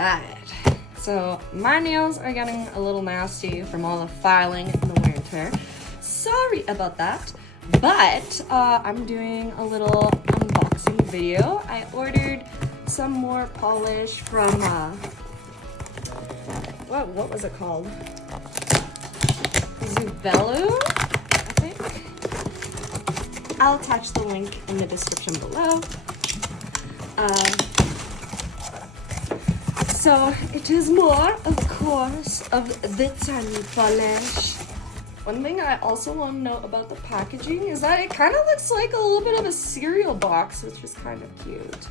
Alright, so my nails are getting a little nasty from all the filing in the winter. Sorry about that, but I'm doing a little unboxing video. I ordered some more polish from, what was it called? Zubelu, I think. I'll attach the link in the description below. So it is more, of course, of the Tiny Polish. One thing I also want to note about the packaging is that it kind of looks like a little bit of a cereal box, which is kind of cute.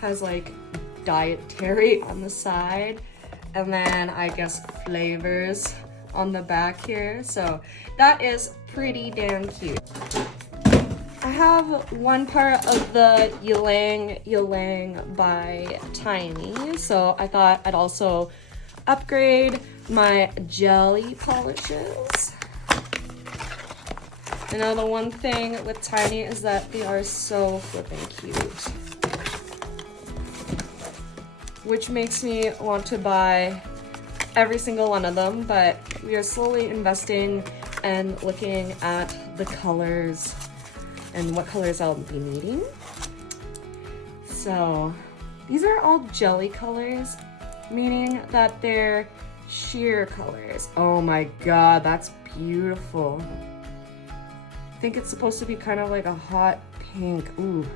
Has like dietary on the side, and then I guess flavors on the back here. So that is pretty damn cute. I have one part of the Ylang by Tiny, so I thought I'd also upgrade my jelly polishes. You know, the one thing with Tiny is that they are so flipping cute, which makes me want to buy every single one of them, but we are slowly investing and looking at the colors and what colors I'll be needing. So these are all jelly colors, meaning that they're sheer colors. Oh my god, that's beautiful. I think it's supposed to be kind of like a hot pink. Ooh,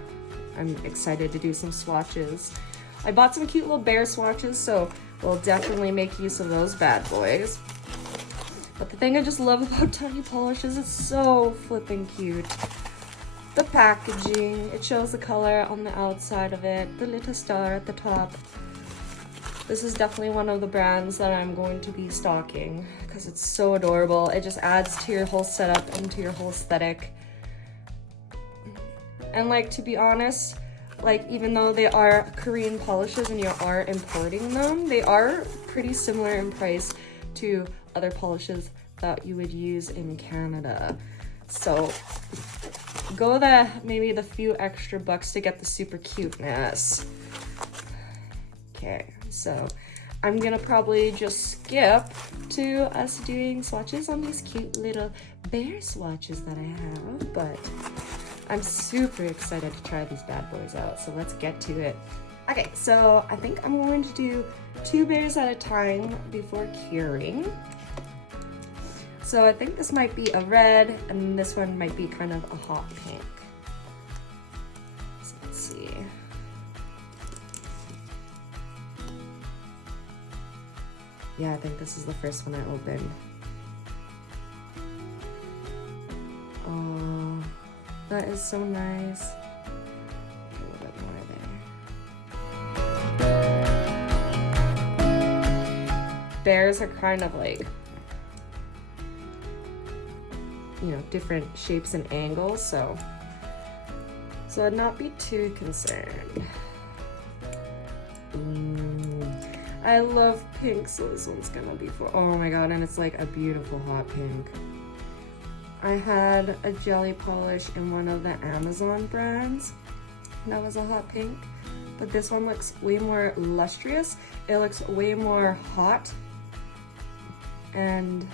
I'm excited to do some swatches. I bought some cute little bear swatches, so we'll definitely make use of those bad boys. But the thing I just love about Tiny Polish is it's so flipping cute. The packaging, it shows the color on the outside of it, the little star at the top. This is definitely one of the brands that I'm going to be stocking because it's so adorable. It just adds to your whole setup and to your whole aesthetic. And like, to be honest, like, even though they are Korean polishes and you are importing them, they are pretty similar in price to other polishes that you would use in Canada. So go maybe the few extra bucks to get the super cuteness. Okay, so I'm gonna probably just skip to us doing swatches on these cute little bear swatches that I have, but I'm super excited to try these bad boys out, so let's get to it. Okay, so I think I'm going to do 2 bears at a time before curing. So I think this might be a red, and this one might be kind of a hot pink. So let's see. Yeah, I think this is the first one I opened. Oh, that is so nice. A little bit more there. Bears are kind of like, you know, different shapes and angles, so I'd not be too concerned. I love pink, so this one's gonna be for, oh my god, and it's like a beautiful hot pink. I had a jelly polish in one of the Amazon brands that was a hot pink, but this one looks way more lustrous. It looks way more hot, and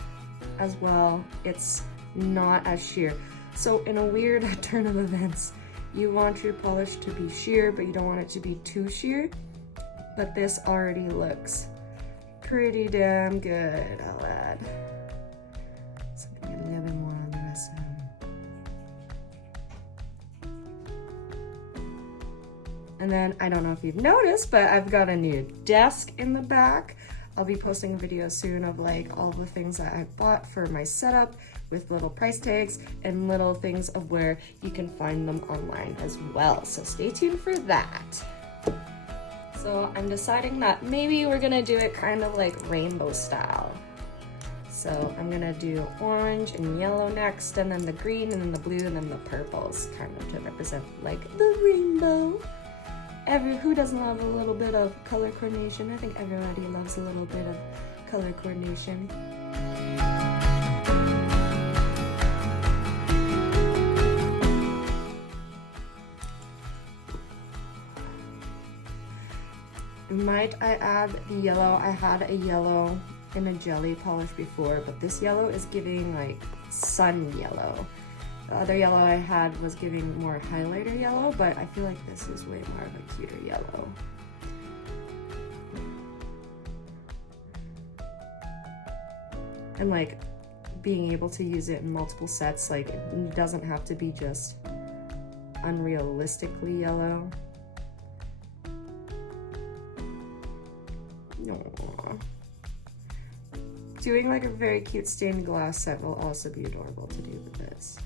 as well, it's not as sheer. So in a weird turn of events, you want your polish to be sheer, but you don't want it to be too sheer. But this already looks pretty damn good, I'll add. So I'm gonna get a little bit more on the rest of them. And then, I don't know if you've noticed, but I've got a new desk in the back. I'll be posting a video soon of like all the things that I bought for my setup with little price tags and little things of where you can find them online as well. So stay tuned for that. So I'm deciding that maybe we're gonna do it kind of like rainbow style. So I'm gonna do orange and yellow next, and then the green, and then the blue, and then the purples, kind of to represent like the rainbow. Who doesn't love a little bit of color coordination? I think everybody loves a little bit of color coordination. Might I add the yellow? I had a yellow in a jelly polish before, but this yellow is giving like sun yellow. The other yellow I had was giving more highlighter yellow, but I feel like this is way more of a cuter yellow. And like being able to use it in multiple sets, like it doesn't have to be just unrealistically yellow. Aww. Doing like a very cute stained glass set will also be adorable to do with this.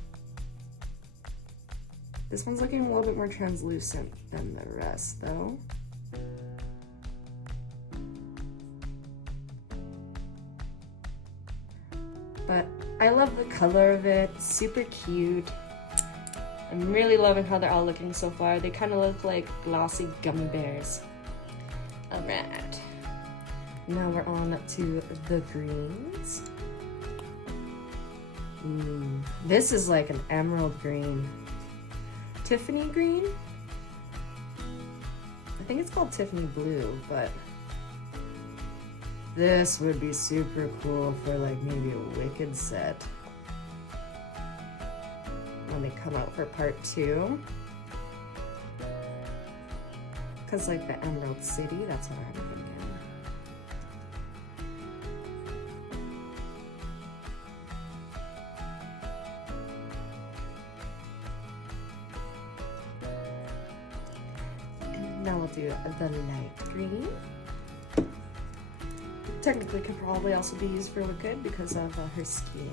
This one's looking a little bit more translucent than the rest though. But I love the color of it, super cute. I'm really loving how they're all looking so far. They kind of look like glossy gummy bears. Alright. Now we're on to the greens. This is like an emerald green. Tiffany green? I think it's called Tiffany blue, but this would be super cool for like maybe a Wicked set when they come out for part 2. Cause like the Emerald City, that's what I'm thinking. And now we'll do the light green. Technically could probably also be used for Wicked because of her skin.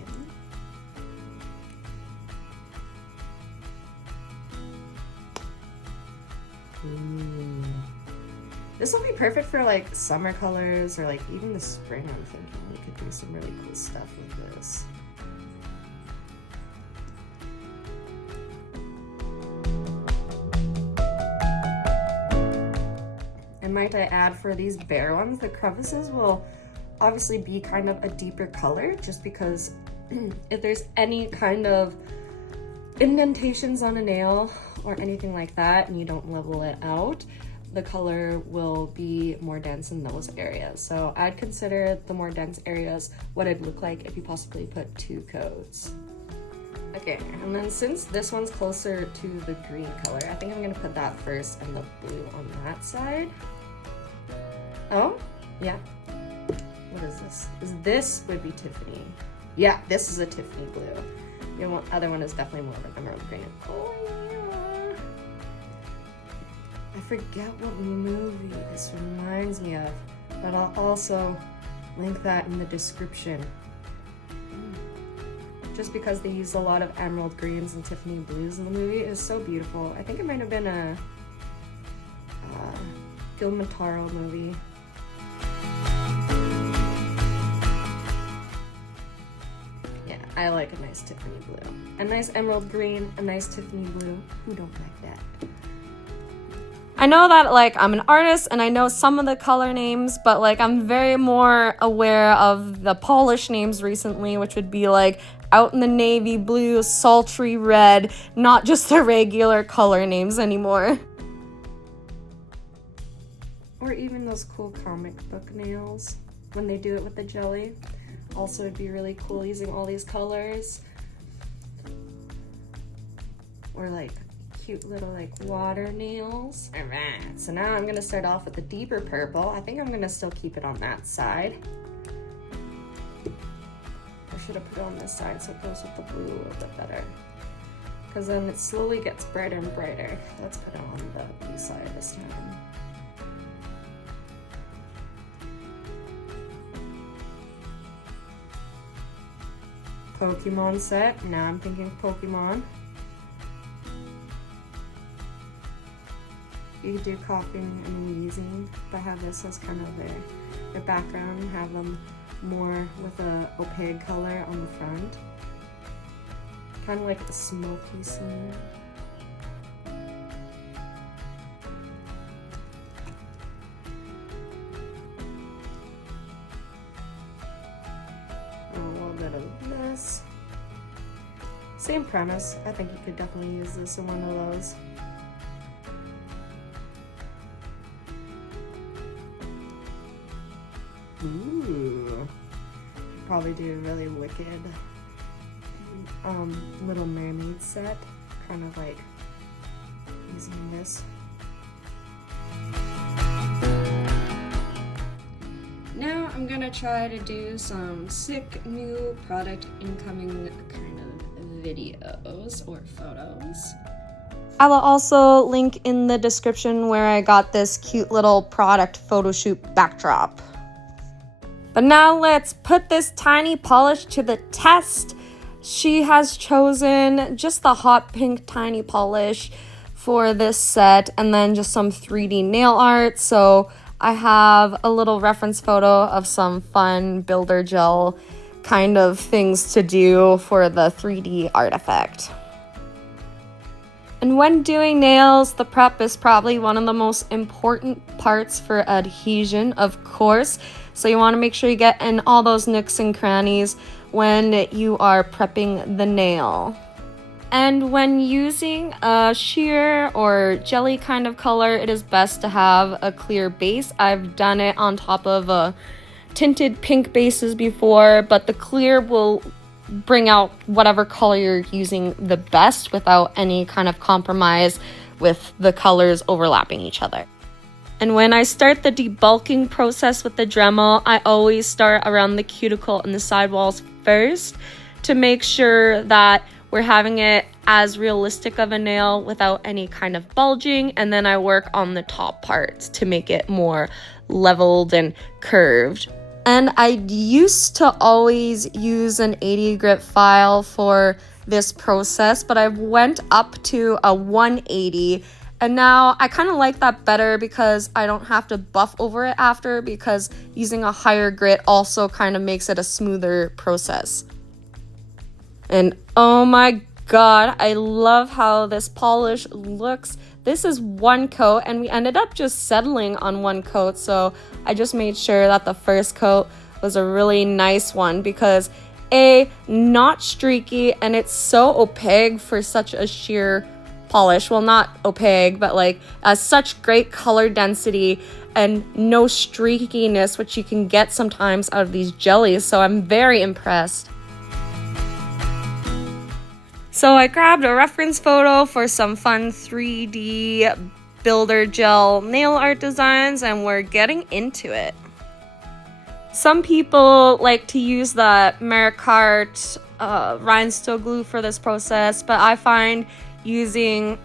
Ooh. This will be perfect for like summer colors or like even the spring. I'm thinking we could do some really cool stuff with this. And might I add, for these bare ones, the crevices will obviously be kind of a deeper color just because if there's any kind of indentations on a nail or anything like that and you don't level it out, the color will be more dense in those areas. So I'd consider the more dense areas what it'd look like if you possibly put 2 coats. Okay, and then since this one's closer to the green color, I think I'm gonna put that first and the blue on that side. Oh, yeah. What is this? This would be Tiffany. Yeah, this is a Tiffany blue. The other one is definitely more of an emerald green. Oh yeah. I forget what movie this reminds me of, but I'll also link that in the description. Just because they used a lot of emerald greens and Tiffany blues in the movie. It was so beautiful. I think it might have been a Guillemore Del Torro movie. Yeah, I like a nice Tiffany blue. A nice emerald green, a nice Tiffany blue. Who don't like that? I know that, like, I'm an artist and I know some of the color names, but, like, I'm very more aware of the polish names recently, which would be, like, Out in the Navy Blue, Sultry Red, not just the regular color names anymore. Or even those cool comic book nails when they do it with the jelly. Also, it'd be really cool using all these colors. Or, like, cute little like water nails. All right, so now I'm gonna start off with the deeper purple. I think I'm gonna still keep it on that side. I should have put it on this side so it goes with the blue a little bit better, because then it slowly gets brighter and brighter. Let's put it on the blue side this time. Pokemon set. Now I'm thinking Pokemon. You could do coughing and wheezing, but have this as kind of their background and have them more with a opaque color on the front. Kind of like a smoky scene. A little bit of this. Same premise. I think you could definitely use this in one of those. Ooh. Probably do a really wicked Little Mermaid set. Kind of like using this. Now I'm gonna try to do some sick new product incoming kind of videos or photos. I will also link in the description where I got this cute little product photo shoot backdrop. But now let's put this Tiny Polish to the test. She has chosen just the hot pink Tiny Polish for this set and then just some 3D nail art. So I have a little reference photo of some fun builder gel kind of things to do for the 3D art effect. And when doing nails, the prep is probably one of the most important parts for adhesion, of course. So you want to make sure you get in all those nooks and crannies when you are prepping the nail. And when using a sheer or jelly kind of color, it is best to have a clear base. I've done it on top of a tinted pink bases before, but the clear will bring out whatever color you're using the best without any kind of compromise with the colors overlapping each other. And when I start the debulking process with the Dremel, I always start around the cuticle and the sidewalls first to make sure that we're having it as realistic of a nail without any kind of bulging, and then I work on the top parts to make it more leveled and curved. And I used to always use an 80 grit file for this process, but I went up to a 180, and now I kind of like that better because I don't have to buff over it after, because using a higher grit also kind of makes it a smoother process. And oh my god, I love how this polish looks. This is one coat, and we ended up just settling on one coat, so I just made sure that the first coat was a really nice one because not streaky, and it's so opaque for such a sheer polish. Well, not opaque, but like such great color density and no streakiness, which you can get sometimes out of these jellies, so I'm very impressed. So I grabbed a reference photo for some fun 3D builder gel nail art designs, and we're getting into it. Some people like to use the Maricart rhinestone glue for this process, but I find using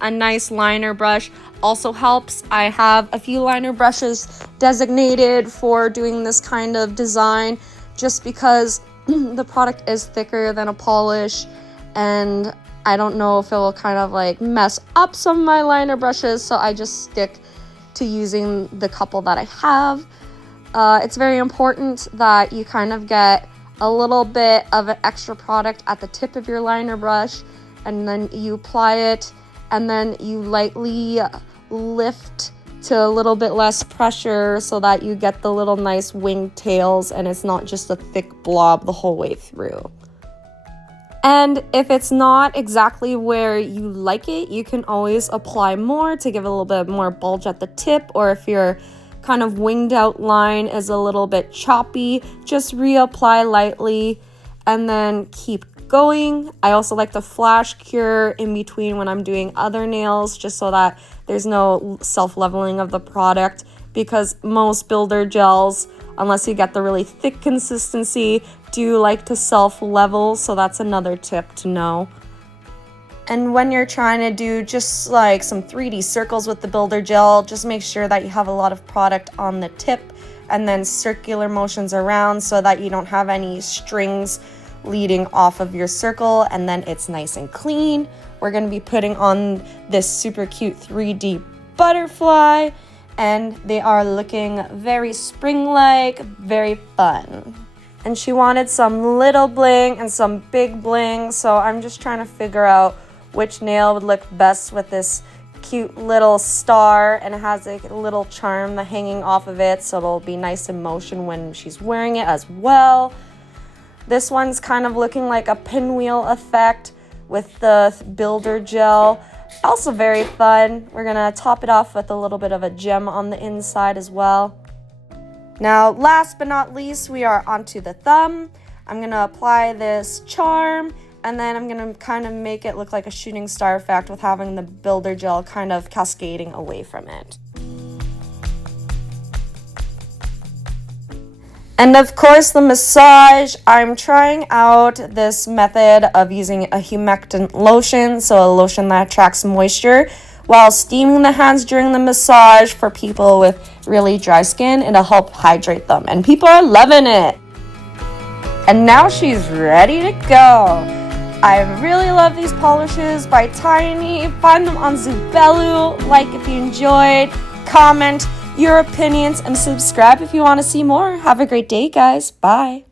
a nice liner brush also helps. I have a few liner brushes designated for doing this kind of design just because the product is thicker than a polish, and I don't know if it will kind of like mess up some of my liner brushes, so I just stick to using the couple that I have. It's very important that you kind of get a little bit of an extra product at the tip of your liner brush, and then you apply it, and then you lightly lift to a little bit less pressure so that you get the little nice wing tails and it's not just a thick blob the whole way through. And if it's not exactly where you like it, you can always apply more to give it a little bit more bulge at the tip, or if your kind of winged out line is a little bit choppy, just reapply lightly and then keep going. I also like to flash cure in between when I'm doing other nails, just so that there's no self-leveling of the product, because most builder gels, unless you get the really thick consistency, do like to self-level, so that's another tip to know. And when you're trying to do just like some 3D circles with the builder gel, just make sure that you have a lot of product on the tip and then circular motions around so that you don't have any strings leading off of your circle, and then it's nice and clean. We're going to be putting on this super cute 3D butterfly, and they are looking very spring-like, very fun. And she wanted some little bling and some big bling, so I'm just trying to figure out which nail would look best with this cute little star, and it has a little charm hanging off of it, so it'll be nice in motion when she's wearing it as well. This one's kind of looking like a pinwheel effect with the builder gel. Also very fun. We're gonna top it off with a little bit of a gem on the inside as well. Now, last but not least, we are onto the thumb. I'm gonna apply this charm, and then I'm gonna kind of make it look like a shooting star effect with having the builder gel kind of cascading away from it. And of course, the massage. I'm trying out this method of using a humectant lotion, so a lotion that attracts moisture, while steaming the hands during the massage for people with really dry skin. It'll help hydrate them, and people are loving it. And now she's ready to go. I really love these polishes by Tiny. Find them on Zubelu. Like if you enjoyed, comment your opinions, and subscribe if you want to see more. Have a great day, guys. Bye.